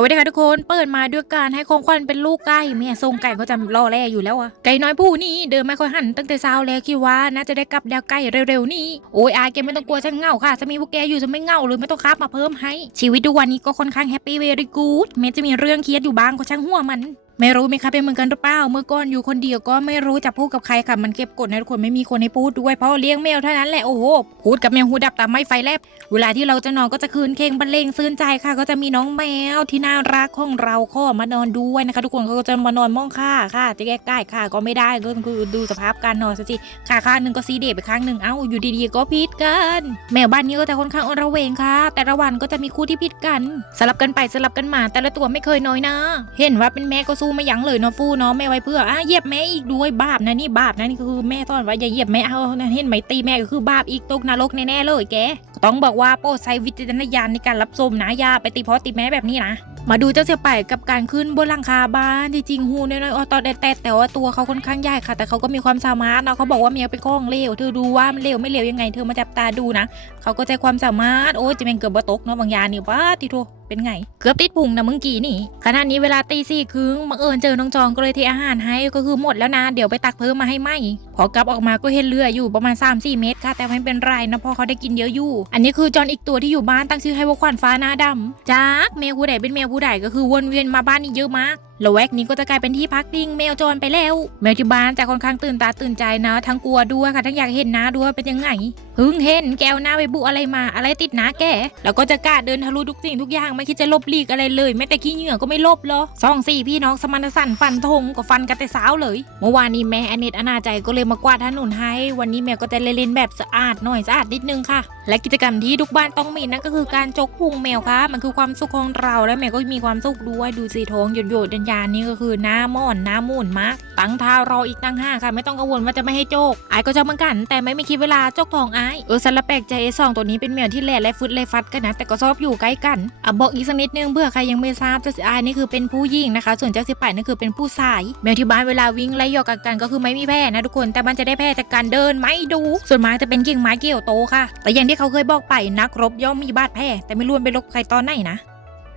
วัสดีค่ะทุกคนเปิดมาด้วยการให้ของขวัญเป็นลูกไก่แม่ทรงไก่เขาจะรอแล่อยู่แล้วอะไก่น้อยผู้นี้เดินไม่ค่อยหันตั้งแต่เช้าแล้วคิดว่าน่าจะได้กลับดาวไก่เร็วๆนี้โอ้ยอาแกไม่ต้องกลัวฉันเหงาค่ะจะมีพวกแกอยู่จะไม่เหงาเลยไม่ต้องคับมาเพิ่มให้ ชีวิตทุกวันนี้ก็ค่อนข้างแฮปปี้เวรี่กู๊ดแม้จะมีเรื่องเครียดอยู่บ้างก็ช่างหัวมัน ไม่รู้ไหมคะเป็นเหมือนกันหรือเปล่าเมื่อก่อนอยู่คนเดียวก็ไม่รู้จะพูดกับใครค่ะมันเก็บกดนะทุกคนไม่มีคนให้พูดด้วยเพราะเลี้ยงแมวเท่านั้นแหละโอ้โหพูดกับแมวหูดับตามไม่ไฟแลบเวลาที่เราจะนอนก็จะคืนเพลงบรรเลงซื่นใจค่ะ ก็จะมีน้องแมวที่น่ารักของเราก็มานอนด้วยนะคะ ทุกคนเขาก็จะมานอนมองค่าค่ะจะแก้ใกล้ค่ะก็ไม่ได้ก็คือดูสภาพการนอนซะสิขาข้างหนึ่งก็ซีเดไปข้างหนึ่งเอ้าอยู่ดีๆก็พิดกัน แมวบ้านนี้ก็จะค่อนข้างอระเวงค่ะ แต่ละวันก็จะมีคู่ที่พิดกัน สลับกันไปสลับกันมา แต่ละตัวไม่เคยน้อยนะ เห็นว่าเป็นแม่ก็สูไม่ยั้งเลยเนาะฟูเนาะแม่ไว้เพื่ออะเหยียบแม่อีกด้วยบาปนะนี่บาปนะนี่คือแม่ตอนไว้อย่าเหยียบแม่เอานะเห็นไหมตีแม่ก็คือบาปอีกตกนรกแน่ๆเลยแกต้องบอกว่าโปรดใช้วิจารณญาณในการรับชมนะอย่าไปตีพ่อตีแม่แบบนี้นะ มาดูเจ้าเสี่ยไปกับการขึ้นบนหลังคาบ้านจริงๆหูน้อยๆออตอแตแต่ว่าตัวเขาค่อนข้างใหญ่ค่ะ แต่เขาก็มีความสามารถเนาะเขาบอกว่าเมียเป็นข้องเลวเธอดูว่ามันเลวไม่เลวยังไงเธอมาจับตาดูนะเขาก็ใจความสามารถโอ้ยจะเป็นเกือบบตกเนาะบางยางนี่ว้าติโทเป็นไง เกือบติดพุงนะเมื่อกี้นี่ขณะนี้เวลาตีสี่ครึ่งบังเอิญเจอน้องจองก็เลยเทอาหารให้ก็คือหมดแล้วนะ เดี๋ยวไปตักเพิ่มมาให้ไหมพอกลับออกมาก็เห็นเรืออยู่ประมาณ 3-4 เมตรค่ะ แต่ไม่เป็นไรนะเพอเขาได้กินเยอะอยู่ อันนี้คือจอนอีกตัวที่อยู่บ้านตั้งชื่อให้ว่าขวัญฟ้าหน้าดำจากแมวผู้ใดเป็นแมวผู้ใดก็คือวนเวียนมาบ้านนี้เยอะมากล้วแวกนี้ก็จะกลายเป็นที่พักพิงแมวจรไปแล้ว แมวที่บ้านจะค่อนข้างตื่นตาตื่นใจนะ ทั้งกลัวด้วยค่ะทั้งอยากเห็นหน้าด้วยเป็นยังไงเพึ่งเห็นแกวหน้าไปบุอะไรมา อะไรติดหน้าแกแล้วก็จะกล้าเดินทะลุทุกสิ่งทุกอย่างไม่คิดจะลบลีกอะไรเลยแม้แต่ขี้เหงื่อก็ไม่ลบหรอสองสี่พี่น้องสมานสันฟันธงก็ฟันกันแต่สาวเลย เมื่อวานนี้แม่อเนตอนาใจก็เลยมากวาดถนนให้ วันนี้แม่ก็จะเล่นแบบสะอาดหน่อยสะอาดนิดนึงค่ะ และกิจกรรมที่ทุกบ้านต้องมีนั่นก็คือการจกพุงแมวค่ะมันคือความสุขของเราและแม่ก็มีความสุขด้วยดูสีทองหยดหยดๆยานๆนี่ก็คือหน้าม่อนหน้ามูนมากตั้งท่ารออีกตั้งห้าค่ะ ไม่ต้องกังวลว่าจะไม่ให้โจกไอ้ก็จะเหมือนกัน แต่ไม่ม่คิดเวลาโจกทองไอ้เออสันละแปลกใจไอ้สองตัวนี้เป็นแมวที่แหล่และฟึดและฟัดกันนะแต่ก็ชอบอยู่ใกล้กันอะบอกอีกสักนิดนึงเพื่อใครยังไม่ทราบเจ้าสิอายนี่คือเป็นผู้หญิงนะคะ ส่วนเจ้าสิไปนั่คือเป็นผู้ชายแมวที่บ้านเวลาวิ่งไล่หยอกกันก็คือไม่มีแพ้นะทุกคนแต่มันจะได้แพ้จากการเดินไม่ดู ส่วนมากจะเป็นกิ่งไม้เกี่ยวโตค่ะ แต่อย่างที่เขาเคยบอกไปนักรบย่อมมีบาดแผลแต่ไม่รู้ว่าไปลบใครตอนไหนนะ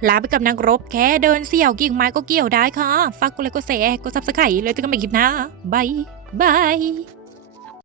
ลาไปกับนักรบแค่เดินเสี่ยวกิ่งไม้ก็เกี่ยวได้ค่ะฝากกดไลค์กดแชร์กดซับสไครต์เลยเจอกันใหม่คลิปหน้าบายบาย